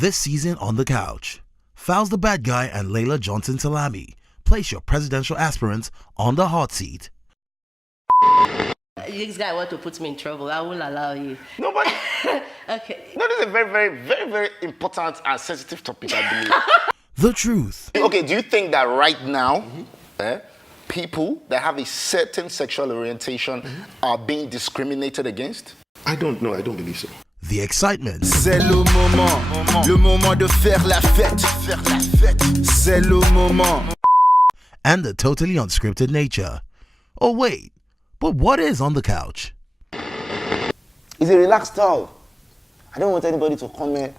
This season on The Couch, Fowles the Bad Guy and Layla Johnson Salami place your presidential aspirants on the hot seat. This guy want to put me in trouble. I won't allow you. No, but Okay. no, this is a very important and sensitive topic, I believe. The truth. Okay, do you think that right now, people that have a certain sexual orientation are being discriminated against? I don't know. I don't believe so. The excitement. C'est le moment de faire la fête, C'est le moment. And the totally unscripted nature. Oh wait, but what is on the couch? It's a relaxed style. I don't want anybody to come here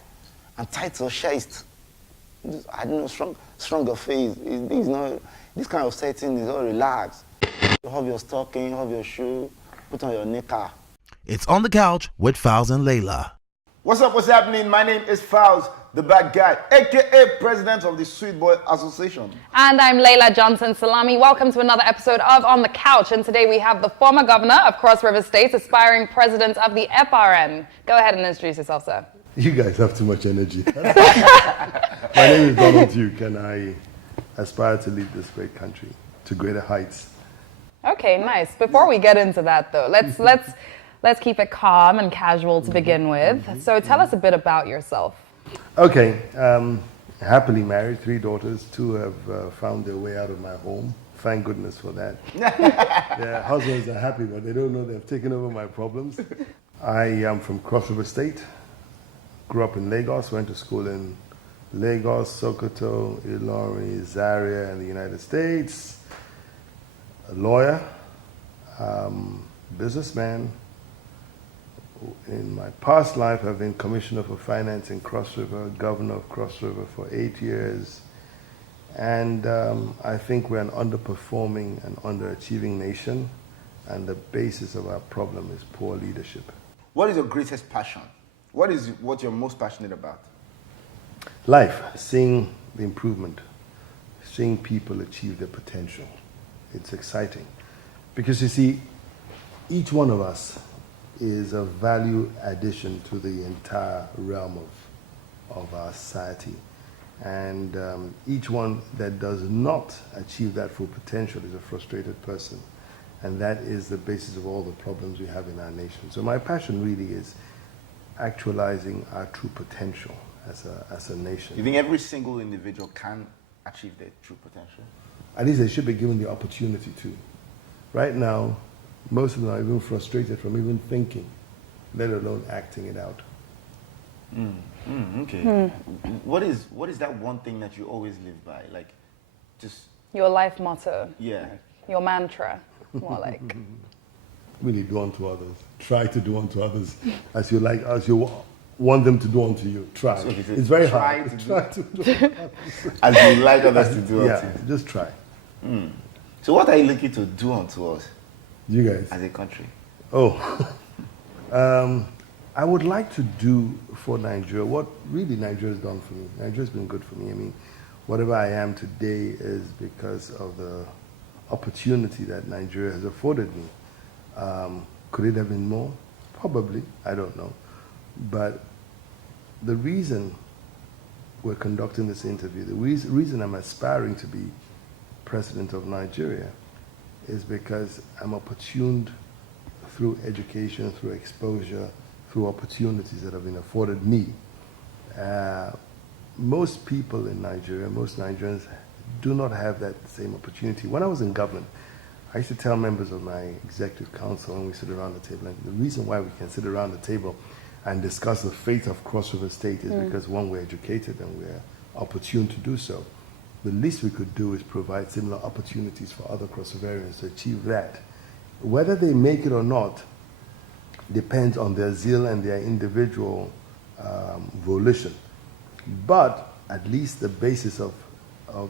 and tight your chest. I don't know, stronger face. This kind of setting is all relaxed. You have your stocking, you have your shoe, put on your knicker. It's On the Couch with Fowles and Layla. What's up, what's happening? My name is Fowles, the bad guy, aka President of the Sweet Boy Association. And I'm Layla Johnson Salami. Welcome to another episode of On the Couch. And today we have the former governor of Cross River State, aspiring president of the FRN. Go ahead and introduce yourself, sir. You guys have too much energy. My name is Donald Duke, and I aspire to lead this great country to greater heights. Okay, nice. Before we get into that, though, let's keep it calm and casual to begin with. So tell us a bit about yourself. Okay, happily married, 3 daughters. 2 have found their way out of my home. Thank goodness for that. Their husbands are happy, but they don't know they've taken over my problems. I am from Cross River State. Grew up in Lagos, went to school in Lagos, Sokoto, Ilorin, Zaria, in the United States. A lawyer, businessman. In my past life, I've been Commissioner for Finance in Cross River, Governor of Cross River for 8 years. And I think we're an underperforming and underachieving nation. And the basis of our problem is poor leadership. What is your greatest passion? What you're most passionate about? Life, seeing the improvement, seeing people achieve their potential. It's exciting. Because you see, each one of us is a value addition to the entire realm of our society. And each one that does not achieve that full potential is a frustrated person. And that is the basis of all the problems we have in our nation. So my passion really is actualizing our true potential as a nation. You think every single individual can achieve their true potential? At least they should be given the opportunity to. Right now, most of them are even frustrated from even thinking, let alone acting it out. Okay. What is that one thing that you always live by? Like, just... Your life motto. Yeah. Your mantra, more like. Really do unto others. Try to do unto others as you want them to do unto you. Try. So it's very hard. Try to do as you like others to do unto you. Just try. So what are you looking to do unto us? You guys. As a country? Oh. I would like to do for Nigeria what really Nigeria has done for me. Nigeria's been good for me. I mean, whatever I am today is because of the opportunity that Nigeria has afforded me. Could it have been more? Probably. I don't know. But the reason we're conducting this interview, the reason I'm aspiring to be president of Nigeria is because I'm opportuned through education, through exposure, through opportunities that have been afforded me. Most people in Nigeria, most Nigerians do not have that same opportunity. When I was in government, I used to tell members of my executive council when we sit around the table, and the reason why we can sit around the table and discuss the fate of Cross River State is because, one, we're educated and we're opportune to do so. The least we could do is provide similar opportunities for other Cross Riverians to achieve that. Whether they make it or not depends on their zeal and their individual volition. But at least the basis of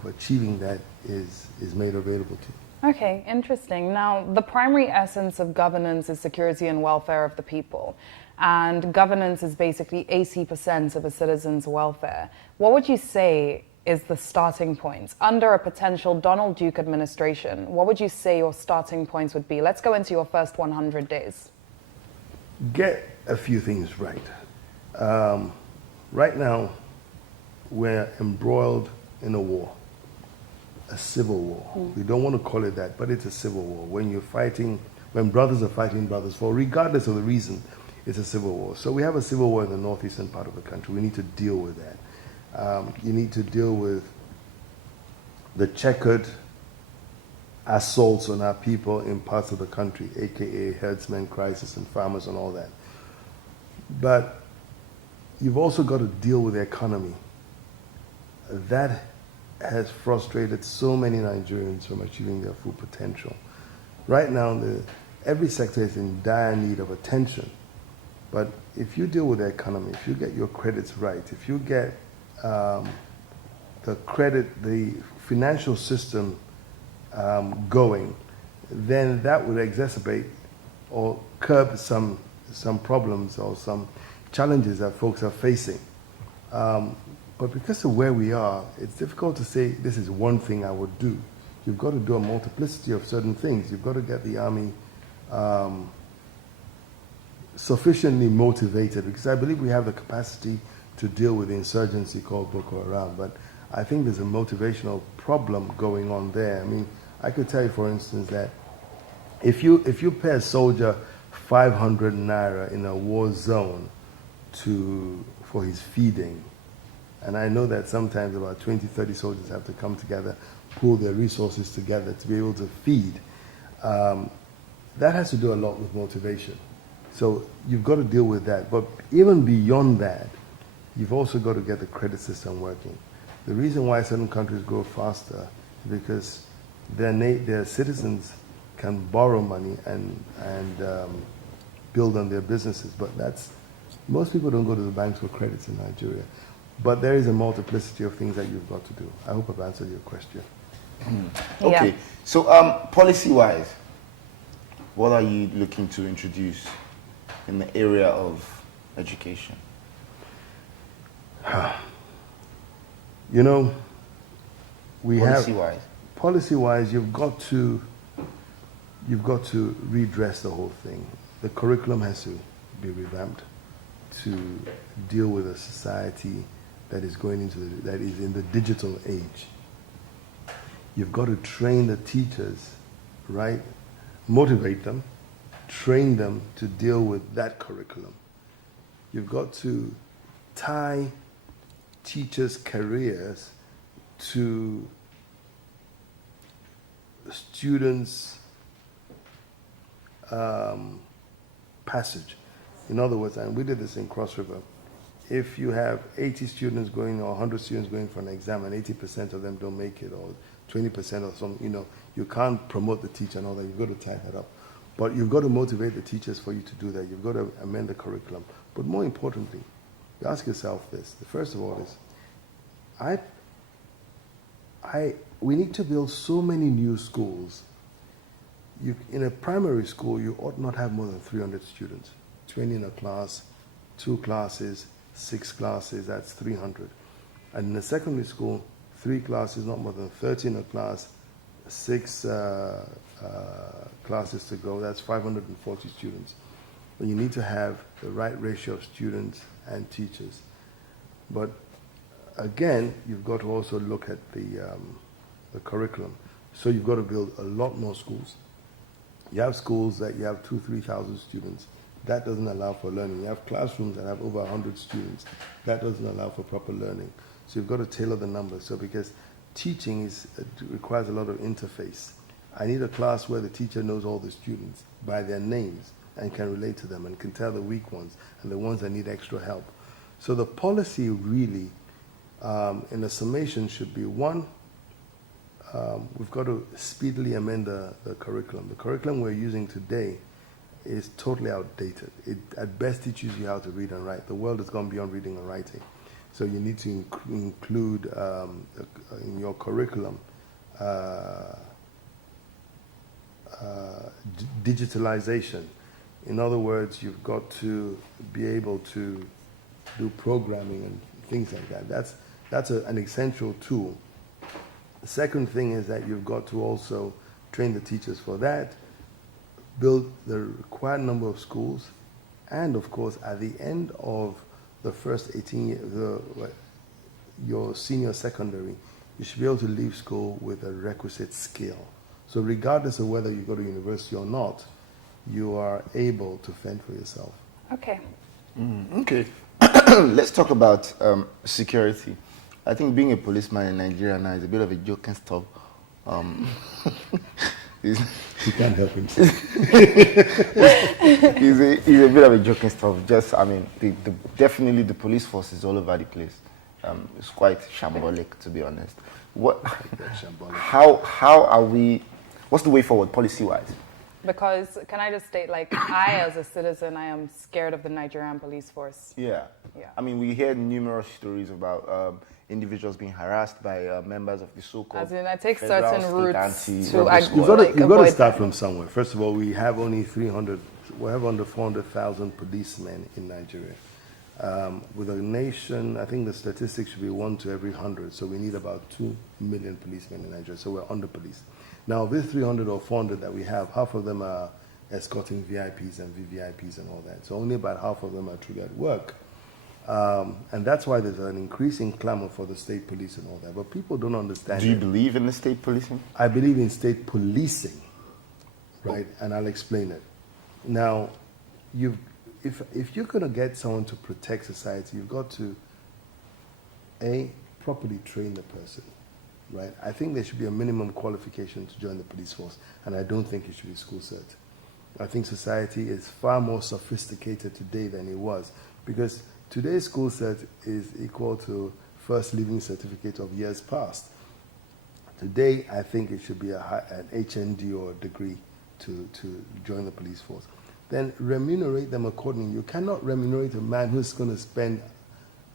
achieving that is made available to you. Okay, interesting. Now, the primary essence of governance is security and welfare of the people. And governance is basically 80% of a citizen's welfare. What would you say is the starting point? Under a potential Donald Duke administration, what would you say your starting points would be? Let's go into your first 100 days. Get a few things right. Right now, we're embroiled in a war, a civil war. We don't want to call it that, but it's a civil war. When you're fighting, when brothers are fighting brothers for, regardless of the reason, it's a civil war. So we have a civil war in the northeastern part of the country. We need to deal with that. You need to deal with the checkered assaults on our people in parts of the country, aka herdsmen crisis and farmers and all that. But you've also got to deal with the economy. That has frustrated so many Nigerians from achieving their full potential. Right now, every sector is in dire need of attention. But if you deal with the economy, if you get your credits right, if you get the financial system going, then that would exacerbate or curb some problems or some challenges that folks are facing. But because of where we are, it's difficult to say this is one thing I would do. You've got to do a multiplicity of certain things. You've got to get the army sufficiently motivated, because I believe we have the capacity to deal with the insurgency called Boko Haram. But I think there's a motivational problem going on there. I mean, I could tell you, for instance, that if you pay a soldier 500 naira in a war zone for his feeding, and I know that sometimes about 20, 30 soldiers have to come together, pool their resources together to be able to feed. That has to do a lot with motivation. So you've got to deal with that. But even beyond that, you've also got to get the credit system working. The reason why certain countries grow faster is because their citizens can borrow money and build on their businesses. But most people don't go to the banks for credits in Nigeria. But there is a multiplicity of things that you've got to do. I hope I've answered your question. Okay. Yeah. So policy-wise, what are you looking to introduce in the area of education? You know, Policy-wise. Policy-wise, you've got to redress the whole thing. The curriculum has to be revamped to deal with a society that is that is in the digital age. You've got to train the teachers, right? Motivate them, train them to deal with that curriculum. You've got to tie teachers' careers to students' passage. In other words, and we did this in Cross River, if you have 80 students going or 100 students going for an exam and 80% of them don't make it, or 20% or something, you can't promote the teacher and all that. You've got to tie that up. But you've got to motivate the teachers for you to do that. You've got to amend the curriculum. But more importantly, you ask yourself this. The first of all is, we need to build so many new schools. In a primary school, you ought not have more than 300 students. 20 in a class, 2 classes, 6 classes, that's 300. And in a secondary school, 3 classes, not more than 30 in a class, 6 classes to go, that's 540 students. But you need to have the right ratio of students and teachers. But again, you've got to also look at the curriculum. So you've got to build a lot more schools. You have schools that you have 2,000-3,000 students. That doesn't allow for learning. You have classrooms that have over 100 students. That doesn't allow for proper learning. So you've got to tailor the numbers. So because teaching requires a lot of interface. I need a class where the teacher knows all the students by their names and can relate to them and can tell the weak ones and the ones that need extra help. So the policy really, in a summation, should be one, we've got to speedily amend the curriculum. The curriculum we're using today is totally outdated. It at best teaches you how to read and write. The world has gone beyond reading and writing. So you need to include in your curriculum digitalization. In other words, you've got to be able to do programming and things like that. That's an essential tool. The second thing is that you've got to also train the teachers for that, build the required number of schools, and of course, at the end of the first 18 years, your senior secondary, you should be able to leave school with a requisite skill. So regardless of whether you go to university or not, you are able to fend for yourself. Okay. Okay. Let's talk about security. I think being a policeman in Nigeria now is a bit of a joke and stuff. He can't help himself. He's a bit of a joke and stuff. Just, I mean, definitely the police force is all over the place. It's quite shambolic, to be honest. How are we? What's the way forward, policy-wise? Because, can I just state, like, I, as a citizen, I am scared of the Nigerian police force. Yeah. I mean, we hear numerous stories about individuals being harassed by members of the so-called. As in, I take federal, certain state, routes to You've got to start from somewhere. First of all, we have only 300, we have under 400,000 policemen in Nigeria. With a nation, I think the statistics should be 1 to every 100, so we need about 2 million policemen in Nigeria, so we're under-policed. Now, of these 300 or 400 that we have, half of them are escorting VIPs and VVIPs and all that, so only about half of them are truly at work. And that's why there's an increasing clamor for the state police and all that, but people don't understand. Do you believe in the state policing? I believe in state policing, right? And I'll explain it. Now, if you're going to get someone to protect society, you've got to, A, properly train the person, right? I think there should be a minimum qualification to join the police force, and I don't think it should be school cert. I think society is far more sophisticated today than it was, because today's school cert is equal to first living certificate of years past. Today, I think it should be an HND or a degree to join the police force. Then remunerate them accordingly. You cannot remunerate a man who's going to spend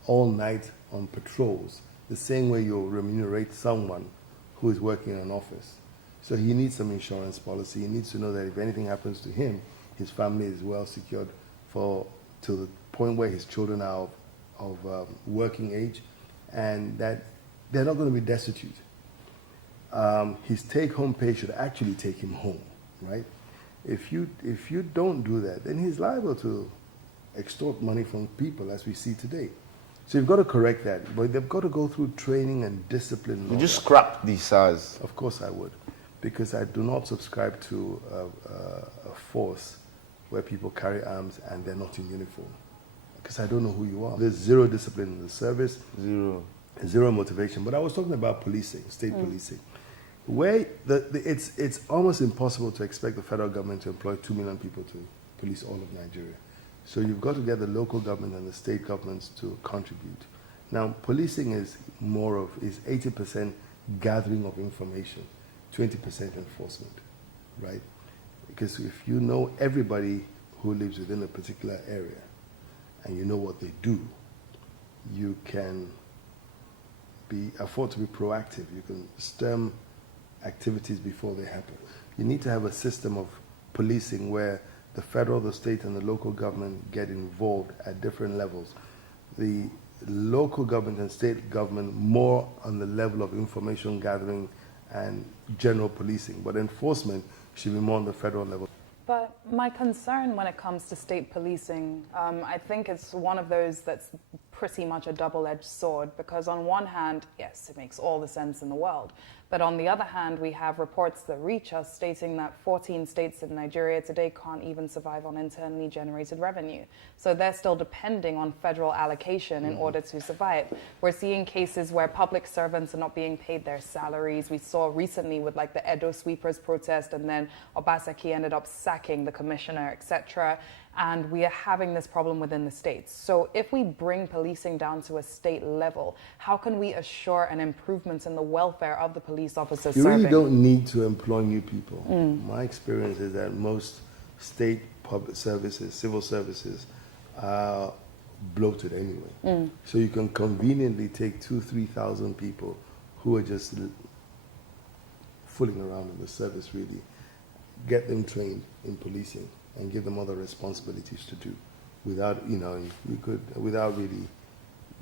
all night on patrols the same way you'll remunerate someone who is working in an office. So he needs some insurance policy. He needs to know that if anything happens to him, his family is well secured to the point where his children are of working age, and that they're not going to be destitute. His take-home pay should actually take him home, right? If you don't do that, then he's liable to extort money from people, as we see today. So you've got to correct that, but they've got to go through training and discipline. Would you scrap these SARS? Of course I would, because I do not subscribe to a force where people carry arms and they're not in uniform, because I don't know who you are. There's zero discipline in the service, zero motivation. But I was talking about policing, state policing. Where it's almost impossible to expect the federal government to employ 2 million people to police all of Nigeria. So you've got to get the local government and the state governments to contribute. Now, policing is 80% gathering of information, 20% enforcement, right? Because if you know everybody who lives within a particular area and you know what they do, you can afford to be proactive. You can stem activities before they happen. You need to have a system of policing where the federal, the state, and the local government get involved at different levels. The local government and state government more on the level of information gathering and general policing, but enforcement should be more on the federal level. But my concern when it comes to state policing, I think it's one of those that's pretty much a double-edged sword, because on one hand, yes, it makes all the sense in the world. But on the other hand, we have reports that reach us stating that 14 states in Nigeria today can't even survive on internally generated revenue. So they're still depending on federal allocation in order to survive. We're seeing cases where public servants are not being paid their salaries. We saw recently with like the Edo sweepers protest, and then Obaseki ended up sacking the commissioner, etc. And we are having this problem within the states. So if we bring policing down to a state level, how can we assure an improvement in the welfare of the police officers You serving? really don't need to employ new people. My experience is that most state public services, civil services, are bloated anyway. So you can conveniently take 2,000-3,000 people who are just fooling around in the service, really, get them trained in policing, and give them other responsibilities to do without, without really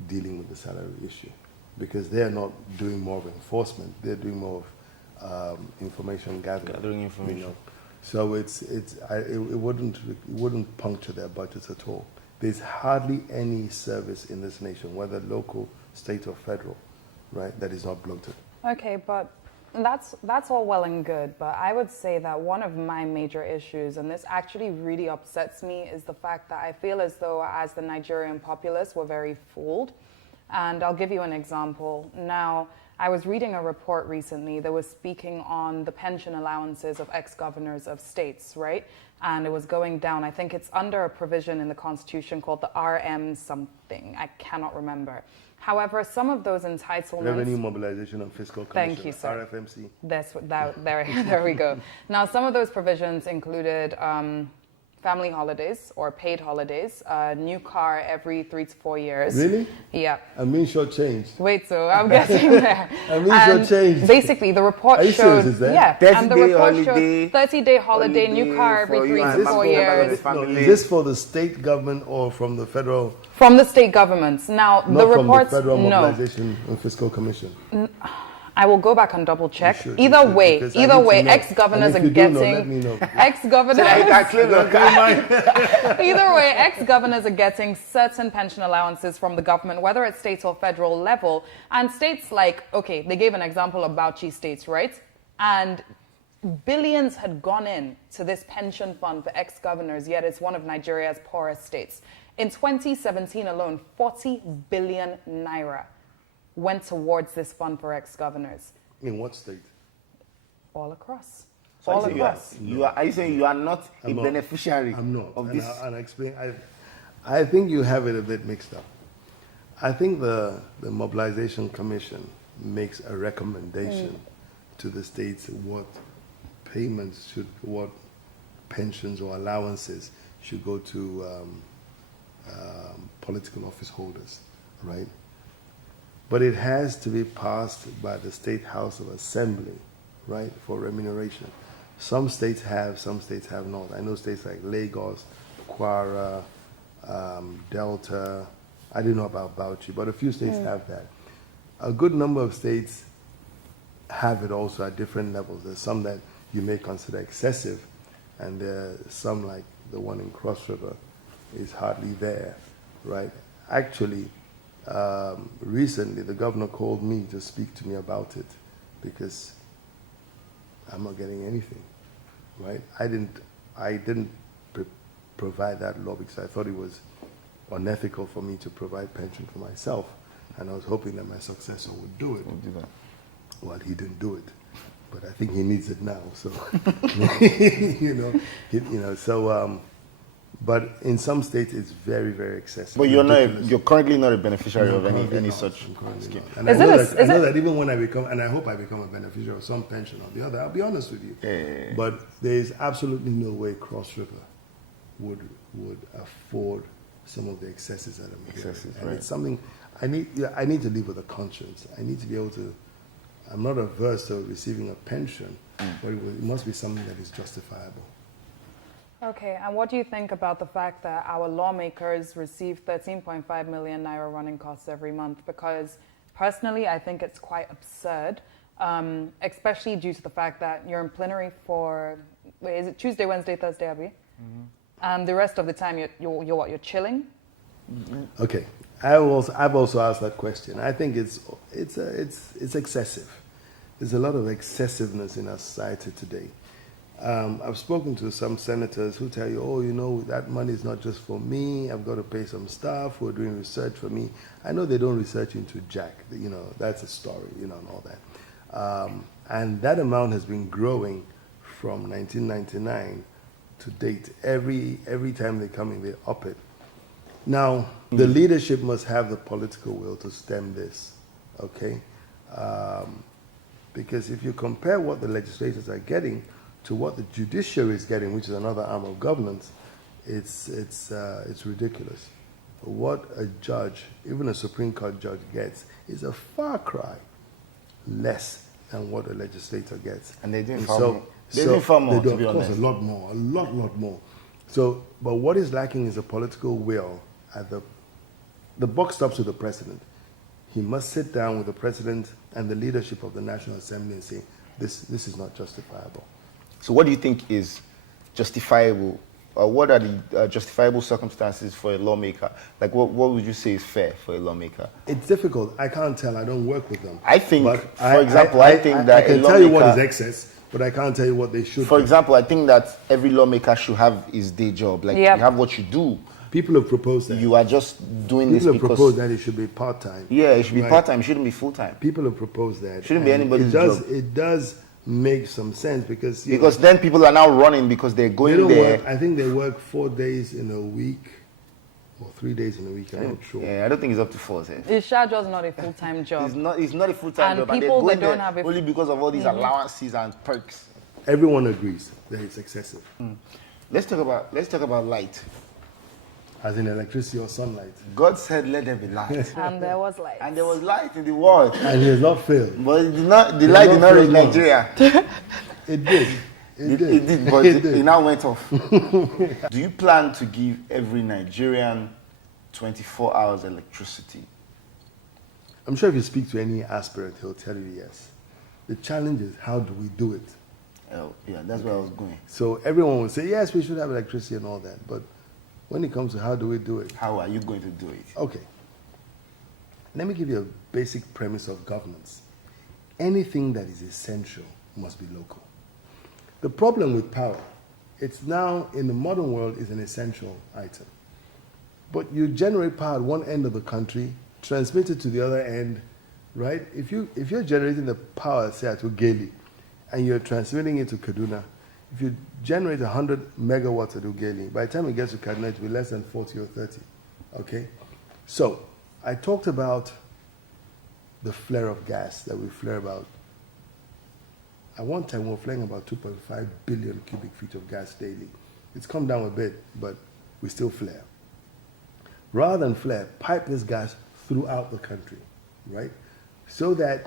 dealing with the salary issue. Because they're not doing more of enforcement, they're doing more of information gathering. Gathering information. So it wouldn't puncture their budgets at all. there's hardly any service in this nation, whether local, state, or federal, right, that is not bloated. Okay, but that's all well and good, but I would say that one of my major issues, and this actually really upsets me, is the fact that I feel as though as the Nigerian populace we're very fooled. And I'll give you an example. Now, I was reading a report recently that was speaking on the pension allowances of ex-governors of states, right? And it was going down. I think it's under a provision in the Constitution called the RM something. I cannot remember. However, some of those entitlements... Revenue Mobilization and Fiscal Commission. Thank you, sir. RFMC. There we go. Now, some of those provisions included family holidays or paid holidays, new car every 3 to 4 years. Really? Yeah. I mean, short-changed. Wait, so I'm getting there. I mean, short-changed. Basically, the report Are you showed... serious, is that? Yeah, and the 30-day report holiday, showed 30-day holiday, new car every for 3 you to and 4 members of years. the family. Is this for the state government or from the federal? From the state governments. Now, Not the from reports... the Federal No. Mobilization and Fiscal Commission. I will go back and double check. You should, Either because way, I need to know. ex-governors And are if you do know, getting... let me know. Ex-governors... Either way, ex-governors are getting certain pension allowances from the government, whether it's state or federal level. And states like, okay, they gave an example of Bauchi states, right? And billions had gone in to this pension fund for ex-governors, yet it's one of Nigeria's poorest states. In 2017 alone, 40 billion naira went towards this fund for ex-governors. In what state? All across. So All are across. you saying you are not I'm a not. beneficiary I'm not. of And this? I'll explain. I think you have it a bit mixed up. I think the Mobilization Commission makes a recommendation to the states what payments should, what pensions or allowances should go to political office holders, right? But it has to be passed by the State House of Assembly, right, for remuneration. Some states have, some states have not. I know states like Lagos, Kwara, Delta. I didn't know about Bauchi, but a few states have that. A good number of states have it also at different levels. There's some that you may consider excessive, and there's some like the one in Cross River is hardly there, right? Actually, recently the governor called me to speak to me about it because I'm not getting anything, right? I didn't provide that law because I thought it was unethical for me to provide pension for myself, and I was hoping that my successor would do it. We'll do that. Well, he didn't do it, but I think he needs it now. So, So, but in some states it's very, very excessive. But you're ridiculous. you're currently not a beneficiary No, of currently any not. such I'm currently scheme. not. And Is I know, it a- that, I is know it- that even when I become, and I hope I become a beneficiary of some pension or the other, I'll be honest with you. Yeah. But there is absolutely no way Cross River would afford some of the excesses that I'm hearing. Excesses, And right. it's something I need to live with a conscience. I need to be able to. I'm not averse to receiving a pension, but it must be something that is justifiable. Okay, and what do you think about the fact that our lawmakers receive 13.5 million naira running costs every month? Because personally, I think it's quite absurd, especially due to the fact that you're in plenary for, is it Tuesday, Wednesday, Thursday, Abby? And the rest of the time, you're what? You're chilling? Okay, I've also asked that question. I think it's excessive. There's a lot of excessiveness in our society today. I've spoken to some senators who tell you, that money is not just for me. I've got to pay some staff who are doing research for me. I know they don't research into jack. That's a story, and all that. And that amount has been growing from 1999 to date. Every time they come in, they up it. Now, the leadership must have the political will to stem this, okay? Because if you compare what the legislators are getting to what the judiciary is getting, which is another arm of governance, it's ridiculous. What a judge, even a Supreme Court judge, gets is a far cry less than what a legislator gets. And they didn't far more. They didn't far more, they do, to be of course, honest. a lot more, a lot more. So, but what is lacking is a political will at the buck stops with the president. He must sit down with the president and the leadership of the National Assembly and say, this is not justifiable. So what do you think is justifiable what are the justifiable circumstances for a lawmaker? Like, what would you say is fair for a lawmaker? It's difficult. I can't tell. I don't work with them. I think, But for example, I think that I can a tell you what is lawmaker- excess, but I can't tell you what they should For do. example, I think that every lawmaker should have his day job. Like, Yep. you have what you do. People have proposed that. You are just doing People this have because... proposed that it should be part-time. Yeah, it should be Right? part-time. It shouldn't be full-time. People have proposed that. Shouldn't be and anybody's job. job. It does make some sense because you Because then people are now running because they're know, going they don't there. work. I think they work 4 days in a week or 3 days in a week. I'm not sure. Yeah, I don't think it's up to 4. Is Shajo's not a full-time job? It's not a full-time And job. And they're people going that don't there have a- only because of all these allowances and perks. Everyone agrees that it's excessive, Let's talk about light. as in electricity or sunlight. God said, "Let there be light," And there was like... and there was light in the world, And he has not failed. but it did not. The light did not reach Nigeria. It did. It did. It did, but It it did. now went off. Do you plan to give every Nigerian 24 hours electricity? I'm sure if you speak to any aspirant, he'll tell you yes. The challenge is how do we do it? Oh, yeah, that's where I was going. So everyone will say, yes, we should have electricity and all that. But when it comes to how do we do it? How are you going to do it? Okay. Let me give you a basic premise of governance. Anything that is essential must be local. The problem with power, it's now in the modern world is an essential item. But you generate power at one end of the country, transmit it to the other end, right? If you're generating the power, say at Ugeli, and you're transmitting it to Kaduna, if you generate 100 megawatts at Ugeli, by the time it gets to Kaduna, it will be less than 40 or 30, okay? So, I talked about the flare of gas that we flare about. At one time, we were flaring about 2.5 billion cubic feet of gas daily. It's come down a bit, but we still flare. Rather than flare, pipe this gas throughout the country, right? So that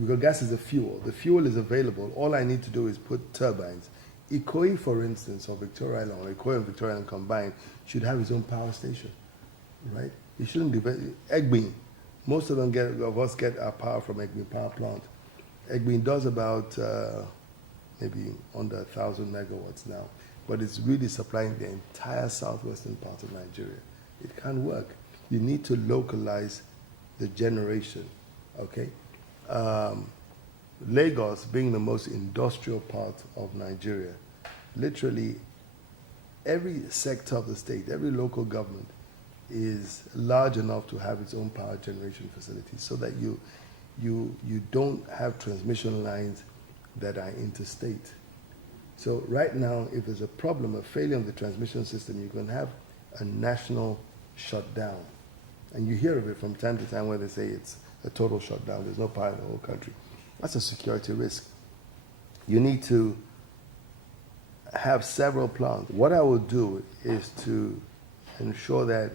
because gas is a fuel, the fuel is available. All I need to do is put turbines. Ikoyi, for instance, or Victoria Island, or Ikoyi and Victoria Island combined, should have its own power station, right? It shouldn't develop. Egbin, most of us get our power from Egbin power plant. Egbin does about maybe under 1,000 megawatts now, but it's really supplying the entire southwestern part of Nigeria. It can't work. You need to localize the generation, okay? Lagos being the most industrial part of Nigeria, literally every sector of the state, every local government is large enough to have its own power generation facilities so that you don't have transmission lines that are interstate. So right now, if there's a problem, a failure of the transmission system, you can have a national shutdown. And you hear of it from time to time where they say it's a total shutdown. There's no power in the whole country. That's a security risk. You need to have several plants. What I will do is to ensure that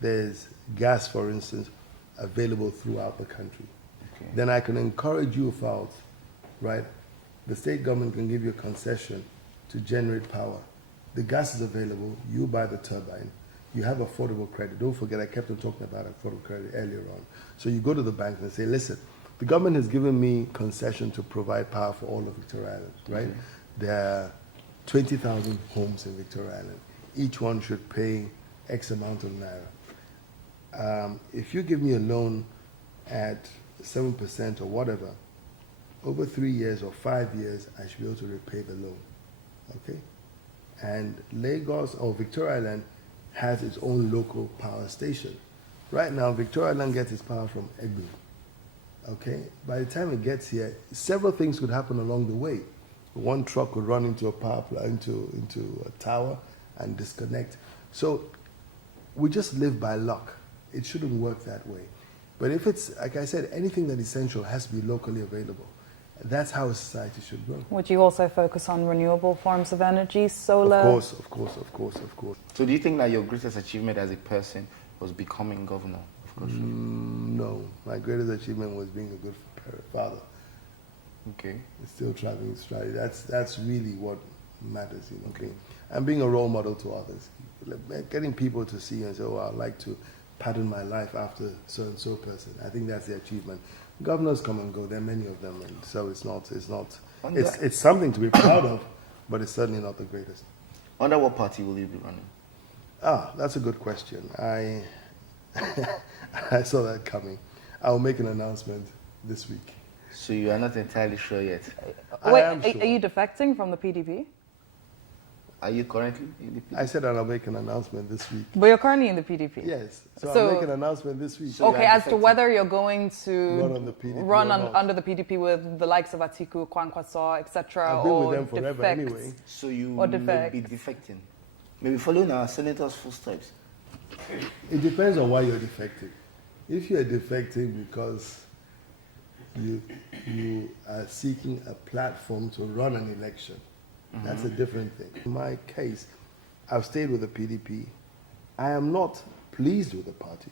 there's gas, for instance, available throughout the country. Okay. Then I can encourage you folks, right? The state government can give you a concession to generate power. The gas is available, you buy the turbine, you have affordable credit. Don't forget, I kept on talking about affordable credit earlier on. So you go to the bank and say, listen, the government has given me concession to provide power for all of Victoria Island, right? Okay. There are 20,000 homes in Victoria Island. Each one should pay X amount of naira. If you give me a loan at 7% or whatever, over 3 years or 5 years, I should be able to repay the loan, okay? And Lagos or Victoria Island has its own local power station. Right now, Victoria Island gets its power from Egbin, okay? By the time it gets here, several things could happen along the way. One truck could run into a power plant, into a tower and disconnect. So we just live by luck. It shouldn't work that way. But if it's, like I said, anything that is essential has to be locally available. That's how a society should grow. Would you also focus on renewable forms of energy, solar? Of course. So do you think that your greatest achievement as a person was becoming governor of Kogi? No, my greatest achievement was being a good father. Okay. Still traveling stride. That's really what matters, you know. Okay. And being a role model to others, getting people to see and say, "Oh, I'd like to pattern my life after so and so person." I think that's the achievement. Governors come and go. There are many of them, and so it's something to be proud of, but it's certainly not the greatest. Under what party will you be running? That's a good question. I saw that coming. I'll make an announcement this week. So you are not entirely sure yet. Wait, am sure. are you defecting from the PDP? Are you currently in the PDP? I said I'll make an announcement this week. But you're currently in the PDP. Yes. So So- I'll make an announcement this week. So- Okay, you are as to defecting. whether you're going to Run on the PDP run or on, not. under the PDP with the likes of Atiku, Kwankwaso, etc., I've been or with them forever defect. anyway. So you Or may defect. be defecting. Maybe following our senator's footsteps. It depends on why you're defecting. If you're defecting because you are seeking a platform to run an election, that's a different thing. In my case, I've stayed with the PDP. I am not pleased with the party.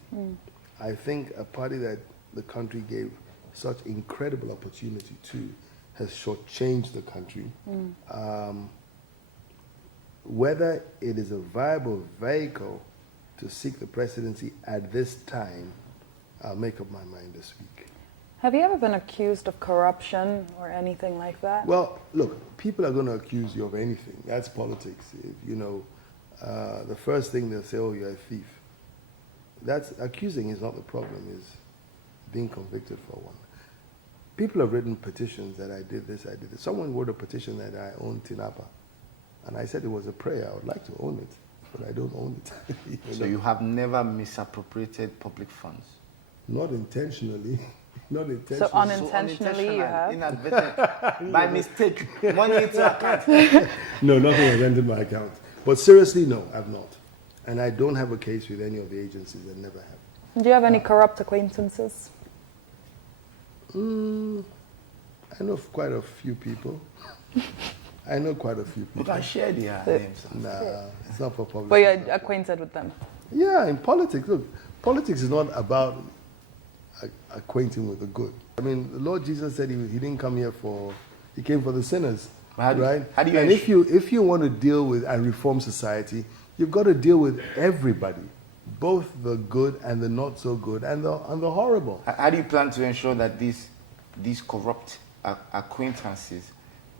I think a party that the country gave such incredible opportunity to has shortchanged the country. Whether it is a viable vehicle to seek the presidency at this time, I'll make up my mind this week. Have you ever been accused of corruption or anything like that? Well, look, people are going to accuse you of anything. That's politics. The first thing they'll say, oh, you're a thief. That's accusing is not the problem, is being convicted for one. People have written petitions that I did this, I did this. Someone wrote a petition that I own Tinapa. And I said it was a prayer. I would like to own it, but I don't own it. So you have never misappropriated public funds? Not intentionally. Not intentionally. So unintentionally you have? Inadvertent, by mistake, money into account. No, nothing has entered my account. But seriously, no, I've not. And I don't have a case with any of the agencies. I never have. Do you have any corrupt acquaintances? I know quite a few people. I know quite a few You people. can share their names. Nah, it's not for public. But you're acquainted with them? Yeah, in politics, look, politics is not about acquainting with the good. I mean, the Lord Jesus said he didn't come here he came for the sinners, right? How do you and if you want to deal with and reform society, you've got to deal with everybody, both the good and the not so good and the horrible. How do you plan to ensure that these corrupt acquaintances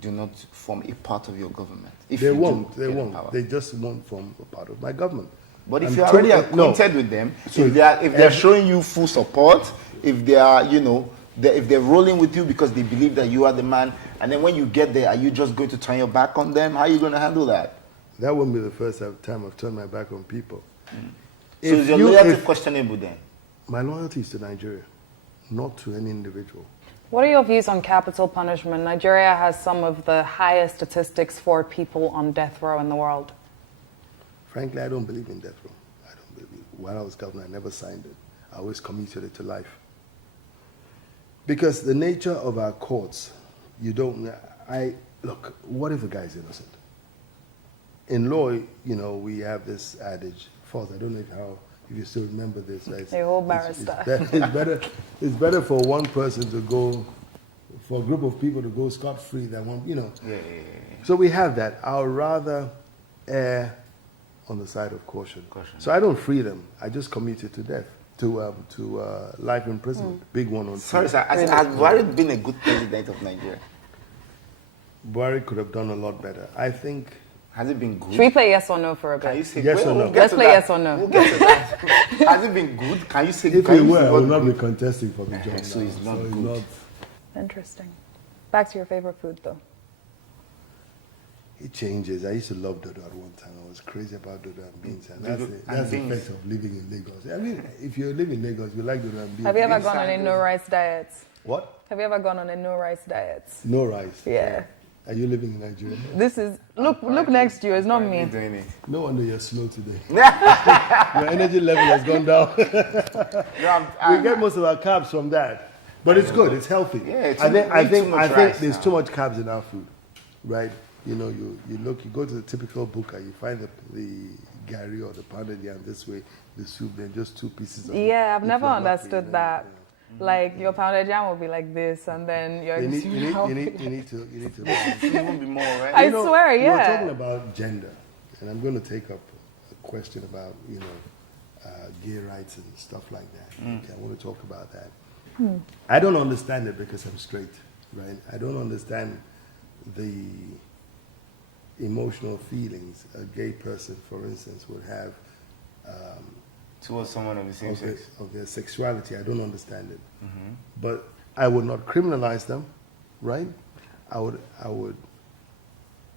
do not form a part of your government? If They you do won't. They get won't. power? They just won't form a part of my government. But if I'm you're already no. acquainted with them, So if they're showing you full support, if they are, if they're rolling with you because they believe that you are the man, and then when you get there, are you just going to turn your back on them? How are you going to handle that? That won't be the first time I've turned my back on people. So is your loyalty questionable then? My loyalty is to Nigeria, not to any individual. What are your views on capital punishment? Nigeria has some of the highest statistics for people on death row in the world. Frankly, I don't believe in death row. I don't believe it. While I was governor, I never signed it. I always commuted it to life. Because the nature of our courts, look, what if the guy's innocent? In law, we have this adage, false, I don't know if you still remember this. Right? The whole barrister. It's better for one person to go, for a group of people to go scot-free than one, Yeah. So we have that. I'll rather err on the side of caution. So I don't free them. I just commute it to death, to life imprisonment. Big one on. Sorry, sir. Has Buhari been a good president of Nigeria? Buhari could have done a lot better. I think. Has it been good? Should we play yes or no for a Can you bit? say Yes or no? we'll get Let's to play that. yes or no. We'll get to that. Has it been good? Can you say? If can he you were, say I what would not good? be contesting for the job. So now. it's not good. Interesting. Back to your favorite food, though. It changes. I used to love dodo at one time. I was crazy about dodo and beans, and that's And the beans. effect of living in Lagos. I mean, if you live in Lagos, you like dodo and beans. Have you ever Beans gone on a and no rice diet? What? Have you ever gone on a no rice diet? No rice. Yeah. Are you living in Nigeria? This is look next to you. It's not me. Doing it. No wonder you're slow today. Your energy level has gone down. We get most of our carbs from that, but it's good. It's healthy. Yeah, I think there's now. too much carbs in our food, right? You go to the typical booker, you find the gari or the pounded yam this way, the soup, then just 2 pieces of it. Yeah, I've If never you're lucky, understood then, that. yeah. Like your pounded jam will be like this, and then your You need to. It won't be more, right? I swear, We were yeah. talking about gender, and I'm going to take up a question about gay rights and stuff like that. Okay, I want to talk about that. I don't understand it because I'm straight, right? I don't understand emotional feelings a gay person, for instance, would have Towards someone of the same sex. of their sexuality. I don't understand it. But I would not criminalize them, right? I would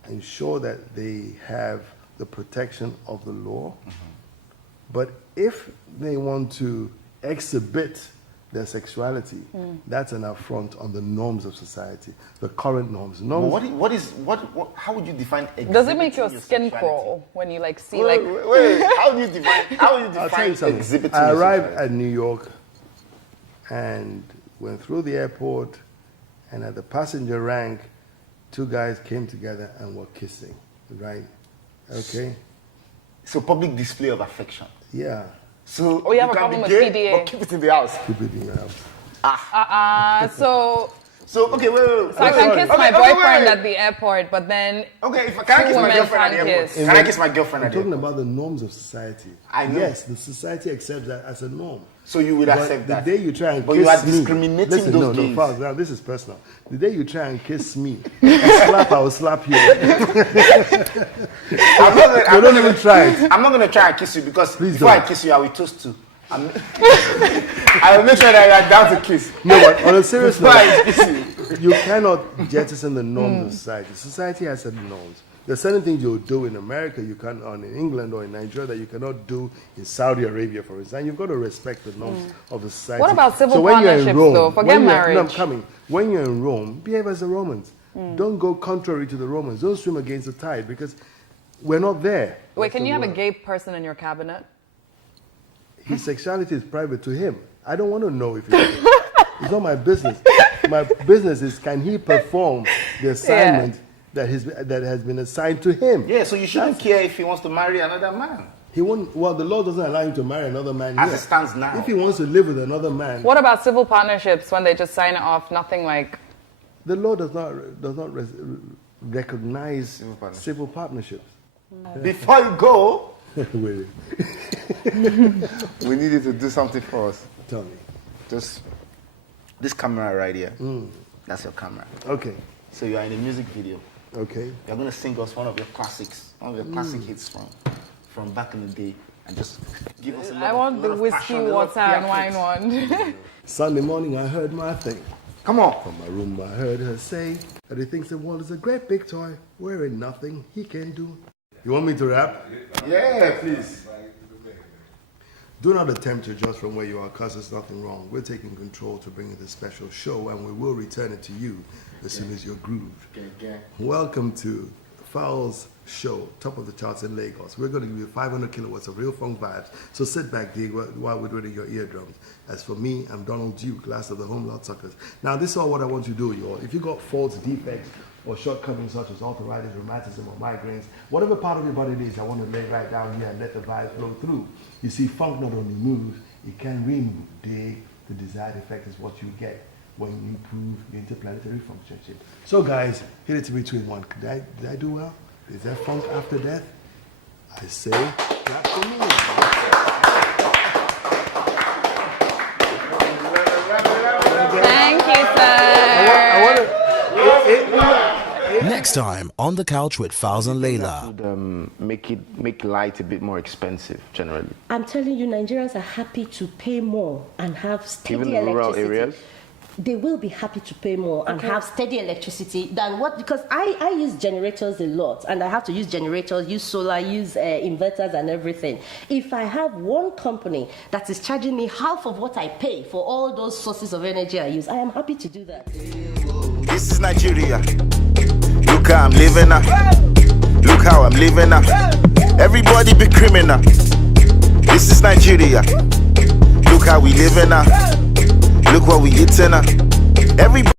ensure that they have the protection of the law. But if they want to exhibit their sexuality, that's an affront on the norms of society, the current norms. How would you define? Does it make your exhibiting skin sexuality? crawl when you like see Wait, how do you define? How would you I'll tell you define something. exhibiting? I your arrived sexuality? at New York and went through the airport, and at the passenger rank, two guys came together and were kissing, right? Okay? So public display of affection. Yeah. So you have a can problem be with gay, PDA. but keep it in the house. Keep it in your house. So okay, wait. So I can kiss my boyfriend at the airport, but then Okay, can I kiss my women girlfriend at the can't airport? kiss. Can I kiss my girlfriend I'm at the talking airport? about the norms of society. I know. Yes, the society accepts that as a norm. So you would But accept the that. day you try and But kiss you are me, discriminating listen, those no, gays. Falz, now this is personal. The day you try and kiss me, I will slap you. Don't even try it. I'm not going to try and kiss you because Please before don't. I kiss you, I will toast you. I will make sure that you are down to kiss. No, but on a serious Before I note, kiss you. you cannot jettison the norms of society. Society has certain norms. There's certain things you'll do in America you can't, or in England or in Nigeria that you cannot do in Saudi Arabia, for instance. And you've got to respect the norms of the society. What about civil when you're in partnerships, Rome, though? Forget when you're- marriage. No, I'm coming. When you're in Rome, behave as the Romans. Don't go contrary to the Romans. Don't swim against the tide because we're not there. wait, That's can the you have a word. gay person in your cabinet? His sexuality is private to him. I don't want to know if it's not my business. My business is can he perform the assignment that has been assigned to him. Yeah, so you shouldn't care if he wants to marry another man. He won't. Well, the law doesn't allow him to marry another man. As here. it stands now. If he wants to live with another man, What about civil partnerships when they just sign it off? Nothing like. the law does not recognize civil partnerships. Before you go, Wait, we needed to do something for us. tell me. Just this camera right here. That's your camera. Okay. So you are in a music video. Okay. You're going to sing us one of your classics, one of your classic hits from back in the day, and just give us a lot I want a the lot of whiskey, passion, a lot of water, and wine theatrics. one. Sunday morning, I heard my thing. Come on. From my room, I heard her say that he thinks the world is a great big toy, wherein nothing he can do. You want me to rap? Yeah, please. Do not attempt to adjust from where you are, because there's nothing wrong. We're taking control to bring you this special show, and we will return it to you as soon as you're grooved. Welcome to Fowl's show, top of the charts in Lagos. We're going to give you 500 kilowatts of real funk vibes. So sit back, dig, while we're doing your eardrums. As for me, I'm Donald Duke, last of the Home Lot Suckers. Now, this is all what I want you to do, y'all. If you got faults, defects, or shortcomings such as arthritis, rheumatism, or migraines, whatever part of your body it is, I want to lay right down here and let the vibes flow through. You see, funk not only moves, it can remove. Dig, the desired effect is what you get when you improve your interplanetary functionship. So guys, hit it to me 2 in 1. Did I do well? Is there funk after death? I say, clap for me. Thank you, sir. Next time on The Couch with Fowls and Layla. Would make light a bit more expensive generally. I'm telling you, Nigerians are happy to pay more and have steady Even in rural electricity. areas? They will be happy to pay more and have steady electricity than what, because I use generators a lot, and I have to use generators, use solar, use inverters and everything. If I have one company that is charging me half of what I pay for all those sources of energy I use, I am happy to do that. This is Nigeria. Look how I'm living now. Look how I'm living now. Everybody be criminal. This is Nigeria. Look how we living now. Look what we eating now. Everybody